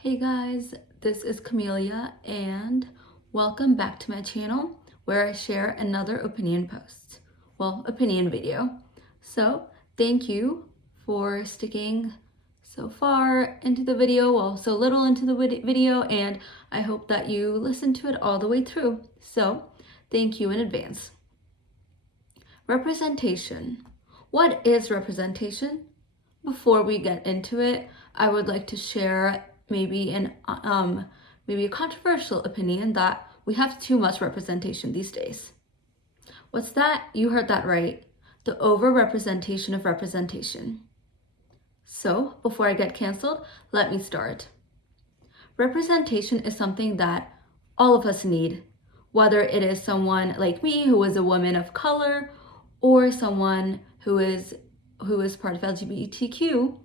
Hey guys, this is Camelia and welcome back to my channel where I share another opinion post. Well, opinion video. So thank you for sticking so far into the video, well, so little into the video, and I hope that you listen to it all the way through. So thank you in advance. Representation. What is representation? Before we get into it, I would like to share maybe a controversial opinion that we have too much representation these days. What's that? You heard that right. The overrepresentation of representation. So, before I get canceled, let me start. Representation is something that all of us need, whether it is someone like me who is a woman of color or someone who is part of LGBTQ,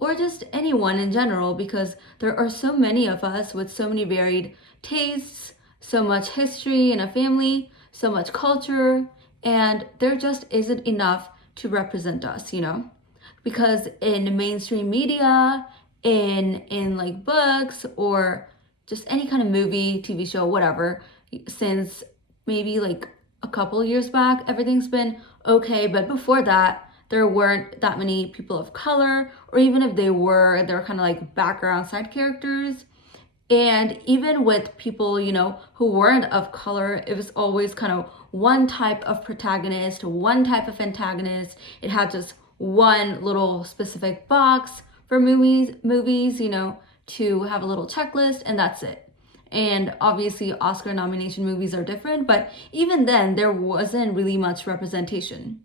or just anyone in general, because there are so many of us with so many varied tastes, so much history in a family, so much culture, and there just isn't enough to represent us, because in mainstream media, in like books or just any kind of movie, TV show, whatever, since maybe like a couple years back, everything's been okay, but before that, there weren't that many people of color, or even if they were kind of like background side characters. And even with people, who weren't of color, it was always kind of one type of protagonist, one type of antagonist. It had just one little specific box for movies, to have a little checklist, and that's it. And obviously, Oscar nomination movies are different, but even then, there wasn't really much representation.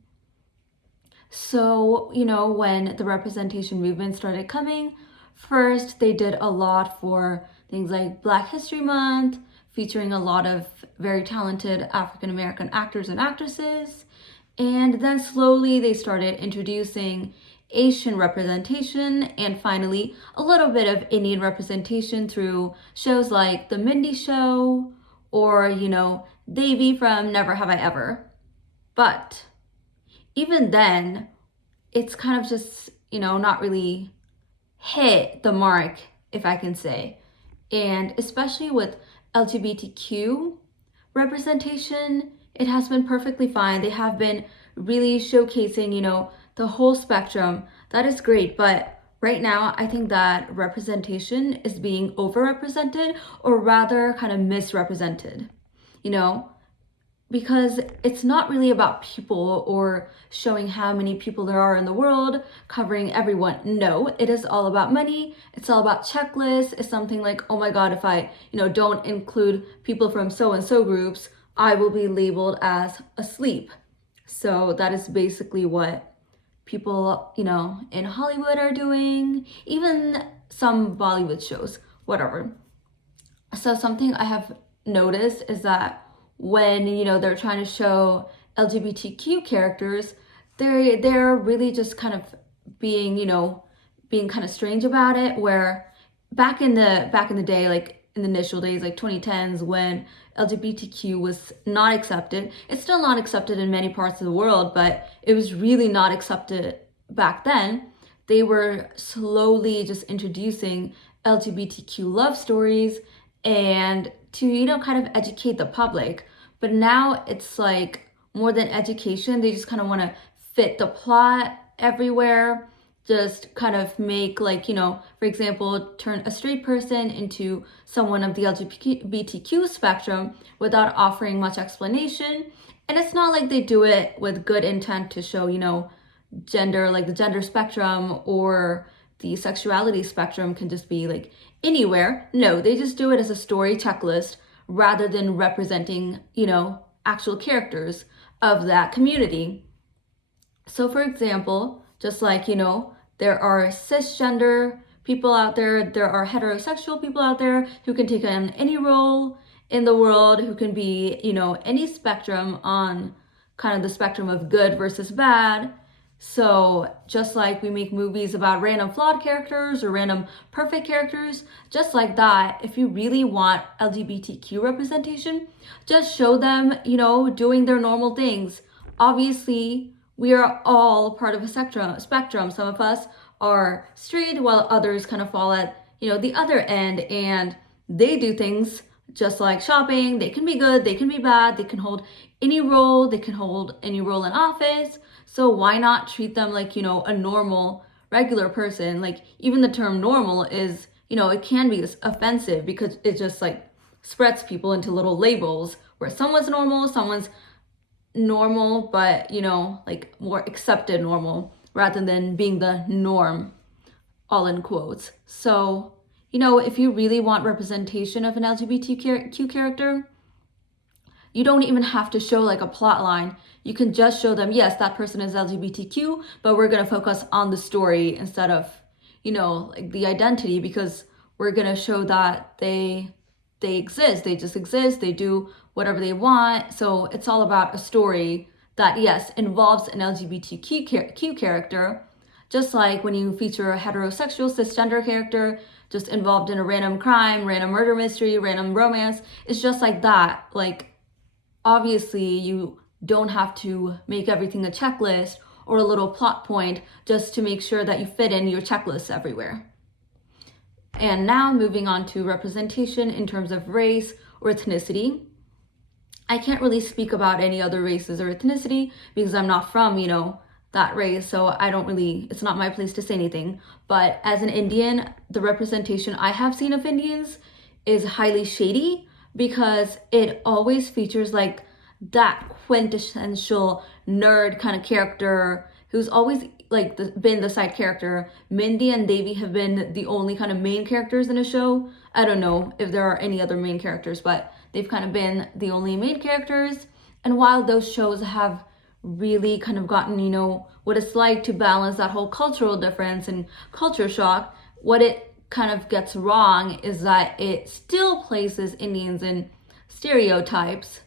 So, when the representation movement started coming, first they did a lot for things like Black History Month, featuring a lot of very talented African American actors and actresses. And then slowly they started introducing Asian representation and finally a little bit of Indian representation through shows like The Mindy Show or, Davy from Never Have I Ever. But even then, it's kind of just, not really hit the mark, if I can say. And especially with LGBTQ representation, it has been perfectly fine. They have been really showcasing, the whole spectrum. That is great. But right now, I think that representation is being overrepresented or rather kind of misrepresented, because it's not really about people or showing how many people there are in the world, covering everyone. No, it is all about money. It's all about checklists. It's something like, oh my God, if I, don't include people from so-and-so groups, I will be labeled as asleep. So that is basically what people, in Hollywood are doing, even some Bollywood shows, whatever. So something I have noticed is that when they're trying to show LGBTQ characters, they're really just kind of being kind of strange about it. Where back in the day, like in the initial days, like 2010s, when LGBTQ was not accepted, it's still not accepted in many parts of the world, but it was really not accepted back then. They were slowly just introducing LGBTQ love stories and to kind of educate the public. But now it's like more than education, they just kind of want to fit the plot everywhere, just kind of make like, for example, turn a straight person into someone of the LGBTQ spectrum without offering much explanation. And it's not like they do it with good intent to show, gender, like the gender spectrum or the sexuality spectrum can just be like anywhere. No, they just do it as a story checklist rather than representing, actual characters of that community. So for example, just like, there are cisgender people out there, there are heterosexual people out there who can take on any role in the world, who can be, any spectrum on kind of the spectrum of good versus bad. So just like we make movies about random flawed characters or random perfect characters, just like that, if you really want LGBTQ representation, just show them, doing their normal things. Obviously, we are all part of a spectrum. Some of us are straight while others kind of fall at, the other end, and they do things just like shopping. They can be good, they can be bad, they can hold any role, they can hold any role in office. So why not treat them like, a normal, regular person? Like, even the term normal is, it can be offensive because it just like spreads people into little labels where someone's normal, but like more accepted normal rather than being the norm, all in quotes. So, if you really want representation of an LGBTQ character, you don't even have to show like a plot line. You can just show them, yes, that person is LGBTQ, but we're going to focus on the story instead of, like the identity, because we're going to show that they exist. They just exist. They do whatever they want. So it's all about a story that, yes, involves an LGBTQ character, just like when you feature a heterosexual cisgender character just involved in a random crime, random murder mystery, random romance. It's just like that. Like, obviously, you don't have to make everything a checklist or a little plot point just to make sure that you fit in your checklists everywhere. And now moving on to representation in terms of race or ethnicity. I can't really speak about any other races or ethnicity because I'm not from, that race. So it's not my place to say anything. But as an Indian, the representation I have seen of Indians is highly shady because it always features like that quintessential nerd kind of character who's always like been the side character. Mindy and Devi have been the only kind of main characters in a show. I don't know if there are any other main characters, but they've kind of been the only main characters. And while those shows have really kind of gotten, what it's like to balance that whole cultural difference and culture shock, what it kind of gets wrong is that it still places Indians in stereotypes.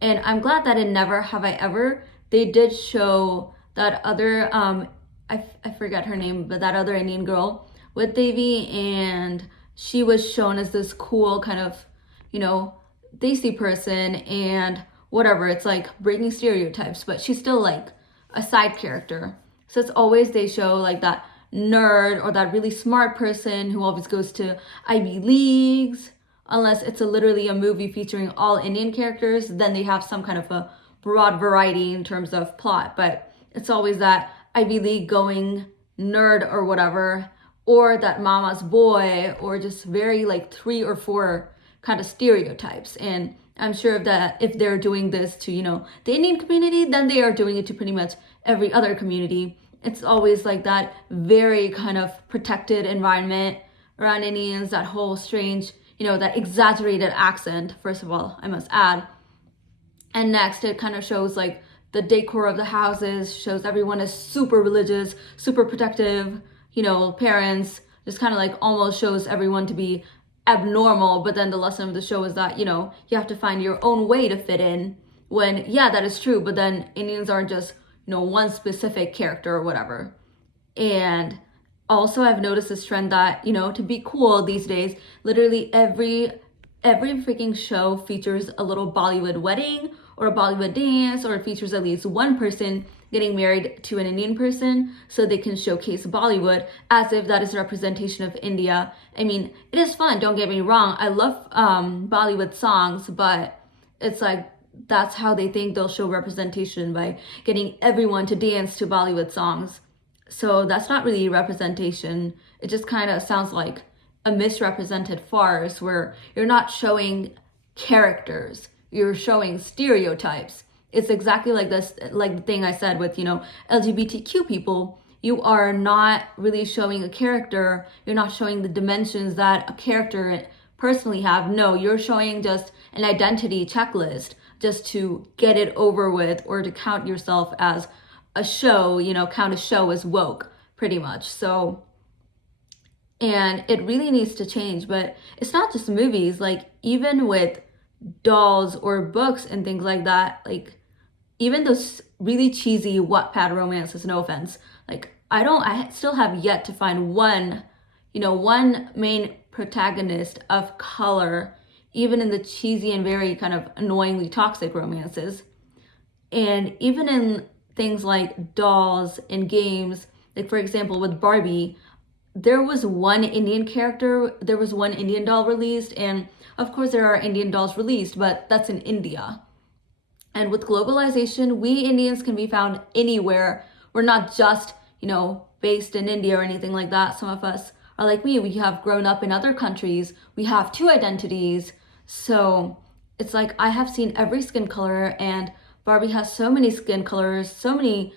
And I'm glad that in Never Have I Ever, they did show that other, I forget her name, but that other Indian girl with Devi, and she was shown as this cool kind of, Desi person and whatever. It's like breaking stereotypes, but she's still like a side character. So it's always they show like that nerd or that really smart person who always goes to Ivy Leagues, unless it's literally a movie featuring all Indian characters, then they have some kind of a broad variety in terms of plot. But it's always that Ivy League going nerd or whatever, or that mama's boy, or just very like 3 or 4 kind of stereotypes. And I'm sure if they're doing this to, the Indian community, then they are doing it to pretty much every other community. It's always like that very kind of protected environment around Indians, that whole strange, that exaggerated accent, first of all, I must add. And next, it kind of shows like the decor of the houses, shows everyone is super religious, super protective, parents, just kind of like almost shows everyone to be abnormal. But then the lesson of the show is that, you have to find your own way to fit in, when, yeah, that is true, but then Indians aren't just, one specific character or whatever. And also I've noticed this trend that, to be cool these days, literally every freaking show features a little Bollywood wedding or a Bollywood dance, or it features at least one person getting married to an Indian person so they can showcase Bollywood as if that is a representation of India. I mean, it is fun, don't get me wrong. I love Bollywood songs, but it's like that's how they think they'll show representation, by getting everyone to dance to Bollywood songs. So that's not really representation. It just kind of sounds like a misrepresented farce where you're not showing characters, you're showing stereotypes. It's exactly like this, like the thing I said with, LGBTQ people. You are not really showing a character. You're not showing the dimensions that a character personally have. No, you're showing just an identity checklist just to get it over with, or to count yourself as a show, count a show as woke, pretty much. So, and it really needs to change. But it's not just movies, like even with dolls or books and things like that, like even those really cheesy Wattpad romances, no offense, like I still have yet to find one main protagonist of color, even in the cheesy and very kind of annoyingly toxic romances. And even in things like dolls and games, like for example with Barbie, there was one Indian character, there was one Indian doll released, and of course there are Indian dolls released, but that's in India. And with globalization, we Indians can be found anywhere. We're not just, based in India or anything like that. Some of us are like me. We have grown up in other countries. We have two identities. So it's like I have seen every skin color, and Barbie has so many skin colors, so many,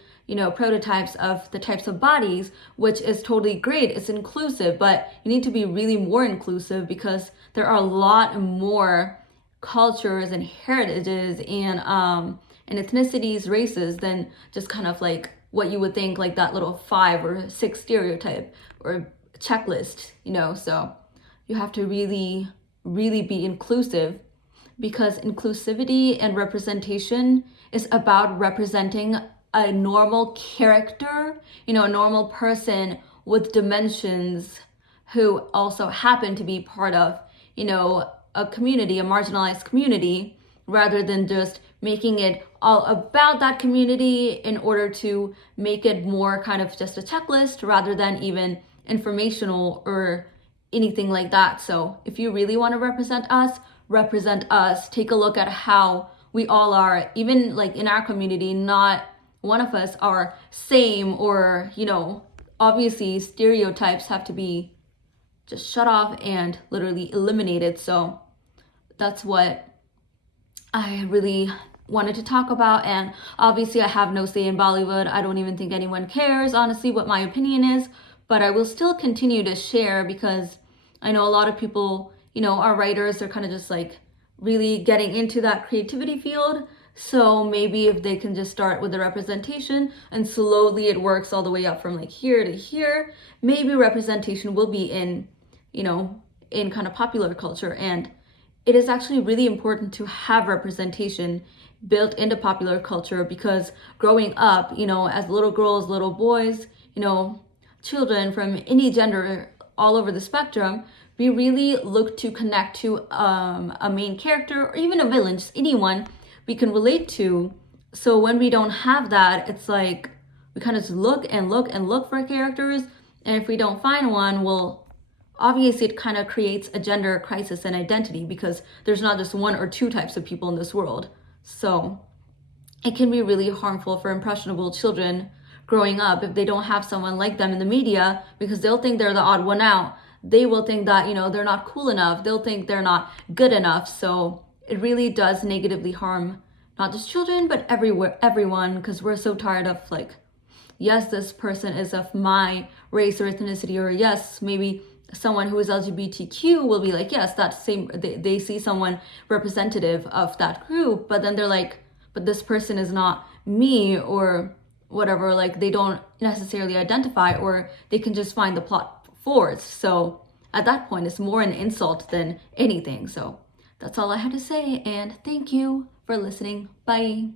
prototypes of the types of bodies, which is totally great. It's inclusive, but you need to be really more inclusive because there are a lot more cultures and heritages and ethnicities, races than just kind of like what you would think, like that little 5 or 6 stereotype or checklist, so you have to really, really be inclusive, because inclusivity and representation is about representing a normal character, a normal person with dimensions who also happen to be part of, a community, a marginalized community, rather than just making it all about that community in order to make it more kind of just a checklist rather than even informational or anything like that. So if you really want to represent us, take a look at how we all are, even like in our community, not one of us are same, or, obviously stereotypes have to be just shut off and literally eliminated. So that's what I really wanted to talk about. And obviously I have no say in Bollywood. I don't even think anyone cares, honestly, what my opinion is, but I will still continue to share because I know a lot of people, are writers. They're kind of just like really getting into that creativity field. So maybe if they can just start with the representation and slowly it works all the way up from like here to here, maybe representation will be in, in kind of popular culture. And it is actually really important to have representation built into popular culture, because growing up, as little girls, little boys, children from any gender all over the spectrum, we really look to connect to a main character or even a villain, just anyone we can relate to. So when we don't have that, it's like we kind of just look and look and look for characters. And if we don't find one, well, obviously it kind of creates a gender crisis and identity, because there's not just one or two types of people in this world. So it can be really harmful for impressionable children growing up if they don't have someone like them in the media, because they'll think they're the odd one out. They will think that, they're not cool enough. They'll think they're not good enough. So it really does negatively harm not just children, but everyone, because we're so tired of like, yes, this person is of my race or ethnicity, or yes, maybe someone who is LGBTQ will be like, yes, that's same. They see someone representative of that group, but then they're like, but this person is not me, or whatever. Like they don't necessarily identify, or they can just find the plot forced. So at that point, it's more an insult than anything. So that's all I had to say, and thank you for listening. Bye.